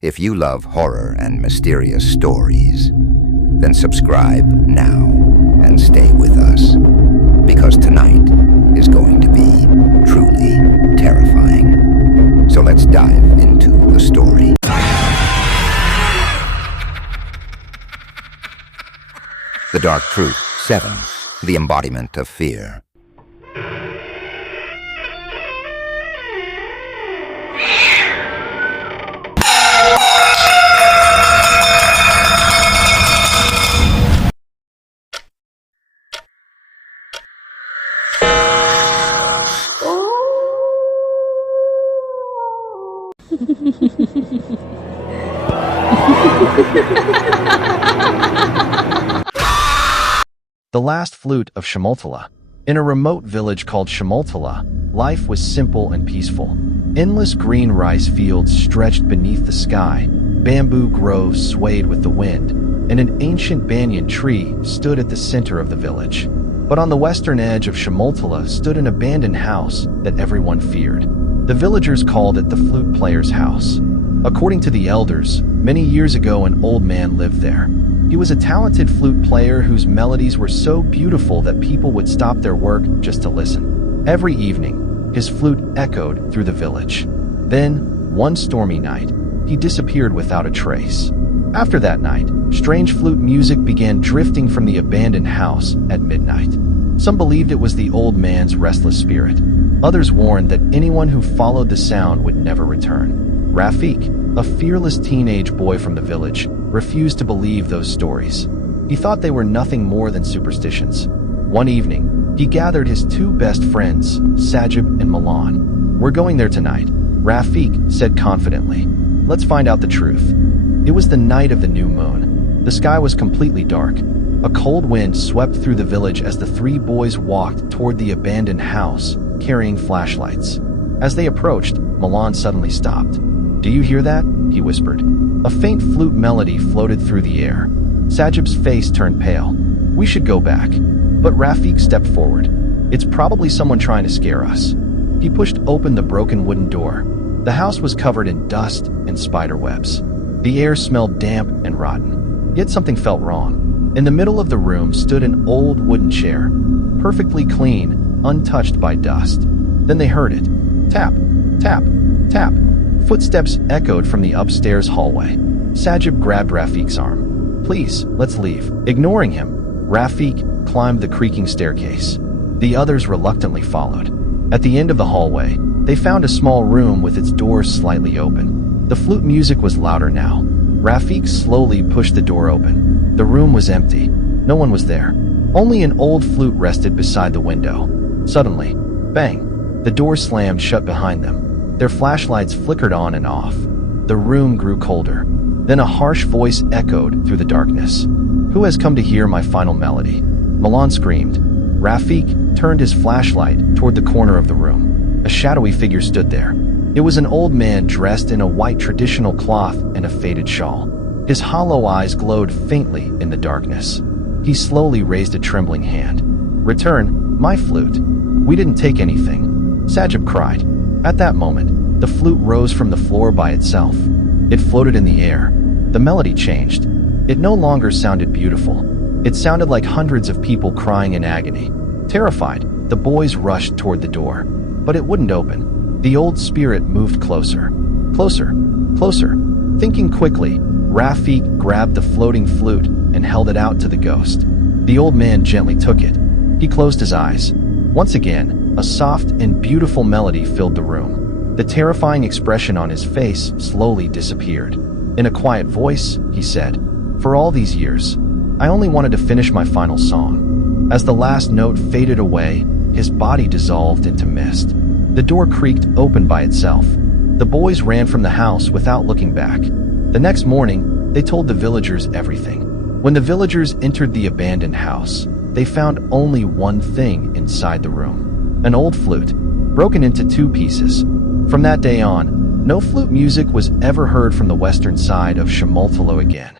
If you love horror and mysterious stories, then subscribe now and stay with us, because tonight is going to be truly terrifying. So let's dive into the story. The Dark Truth 7, the embodiment of fear. The last flute of Shimultala. In a remote village called Shimultala, life was simple and peaceful. Endless green rice fields stretched beneath the sky, bamboo groves swayed with the wind, and an ancient banyan tree stood at the center of the village. But on the western edge of Shimultala stood an abandoned house that everyone feared. The villagers called it the flute player's house. According to the elders, many years ago an old man lived there. He was a talented flute player whose melodies were so beautiful that people would stop their work just to listen. Every evening, his flute echoed through the village. Then, one stormy night, he disappeared without a trace. After that night, strange flute music began drifting from the abandoned house at midnight. Some believed it was the old man's restless spirit. Others warned that anyone who followed the sound would never return. Rafik, a fearless teenage boy from the village, refused to believe those stories. He thought they were nothing more than superstitions. One evening, he gathered his two best friends, Sajib and Milan. "We're going there tonight," Rafik said confidently. "Let's find out the truth." It was the night of the new moon. The sky was completely dark. A cold wind swept through the village as the three boys walked toward the abandoned house, carrying flashlights. As they approached, Milan suddenly stopped. "Do you hear that?" he whispered. A faint flute melody floated through the air. Sajib's face turned pale. "We should go back." But Rafik stepped forward. "It's probably someone trying to scare us." He pushed open the broken wooden door. The house was covered in dust and spider webs. The air smelled damp and rotten. Yet something felt wrong. In the middle of the room stood an old wooden chair, perfectly clean, untouched by dust. Then they heard it. Tap, tap, tap. Footsteps echoed from the upstairs hallway. Sajib grabbed Rafik's arm. "Please, let's leave." Ignoring him, Rafik climbed the creaking staircase. The others reluctantly followed. At the end of the hallway, they found a small room with its doors slightly open. The flute music was louder now. Rafik slowly pushed the door open. The room was empty. No one was there. Only an old flute rested beside the window. Suddenly, bang! The door slammed shut behind them. Their flashlights flickered on and off. The room grew colder. Then a harsh voice echoed through the darkness. "Who has come to hear my final melody?" Milan screamed. Rafik turned his flashlight toward the corner of the room. A shadowy figure stood there. It was an old man dressed in a white traditional cloth and a faded shawl. His hollow eyes glowed faintly in the darkness. He slowly raised a trembling hand. "Return my flute. We didn't take anything," Sajib cried. At that moment, the flute rose from the floor by itself. It floated in the air. The melody changed. It no longer sounded beautiful. It sounded like hundreds of people crying in agony. Terrified, the boys rushed toward the door. But it wouldn't open. The old spirit moved closer. Closer. Closer. Thinking quickly, Rafik grabbed the floating flute and held it out to the ghost. The old man gently took it. He closed his eyes. Once again, a soft and beautiful melody filled the room. The terrifying expression on his face slowly disappeared. In a quiet voice, he said, "For all these years, I only wanted to finish my final song." As the last note faded away, his body dissolved into mist. The door creaked open by itself. The boys ran from the house without looking back. The next morning, they told the villagers everything. When the villagers entered the abandoned house, they found only one thing inside the room. An old flute, broken into two pieces. From that day on, no flute music was ever heard from the western side of Shimultala again.